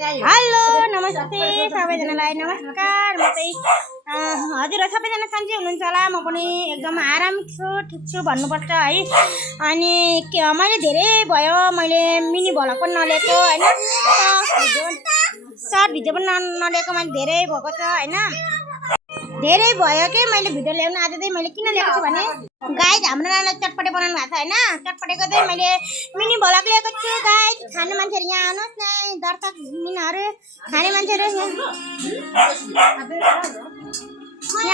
Hello नमस्ते सबैजनालाई नमस्कार। म चाहिँ हजुर सबैजना सन्चै हुनुहुन्छ होला। म पनि एकदम आराम छु, ठिक छु भन्नुपर्छ है। अनि मैले धेरै भयो मैले मिनी भ्लग पनि नलिएको हैन, सर्ट भिडियो पनि नलिएको मैले धेरै भएको छ हैन। धेरै भयो के मैले भिडियो ल्याउन। आज चाहिँ मैले किन ल्याएको छु भने गाइज हाम्रो नानीले चटपटे बनाउनु भएको छ हैन। चटपटेको चाहिँ मैले मिनी भ्लग ल्याएको छु गाइज। खाने मान्छेहरु यहाँ आउनुहोस् न, दर्शक मिनहरु खाने मान्छेहरु यहाँ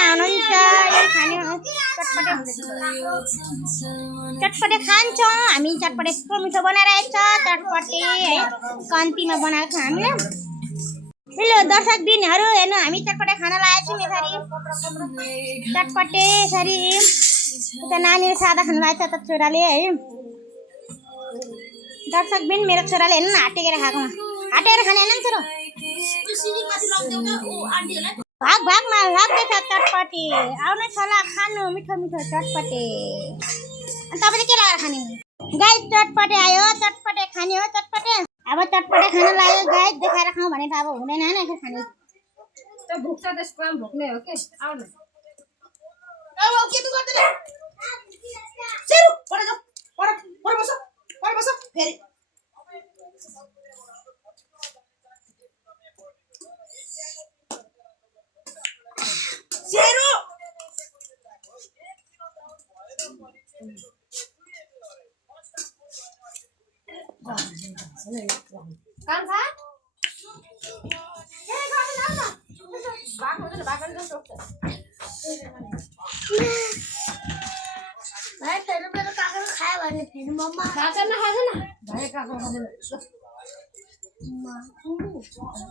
आउनुहुन्छ। यो खाने चटपटे खान्छौँ हामी। चटपटे यस्तो मिठो बनाइरहेछ चटपटे है, कन्तीमा बनाएको छ हामीले। हेलो दर्शक दिनहरु हेर्नु, हामी चटपटे खाना लागेको छौँ यसरी चटपटे यसरी। उता नानीले सादा खानु लागेको छ त छोराले है। दर्शक बिन मेरो छोराले हेर्नु न हाटेर खाएको, हाटेर खाने हैन छोरो। भाग भागमा लाग्दैछ चटपटे। आउनुहोस् होला खानु मिठो मिठो चटपटे। अनि तपाईले के लगाएर खाने गाइस? चटपटे आयो, चटपटे खाने हो चटपटे। अब चटपटे खाना लाग्यो गाइस, देखाएर खाऊ भने त अब हुँदैन हैन यसरी खाने। त भुक्छ त्यसको काम भुक्ने हो के। आउ न अब के तु गर्दैन सेरु पढ जा, पढ बस फेरि सेरु काम खा ए गर्दैन आउ न भाग हुँदैन, भाग गर्न सक्छ भाइ। फेरि मेरो काकाले खायो भने फेरि मम्मा खान्छ न भाइ काको खाँदैन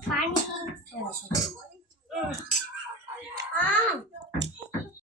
पानी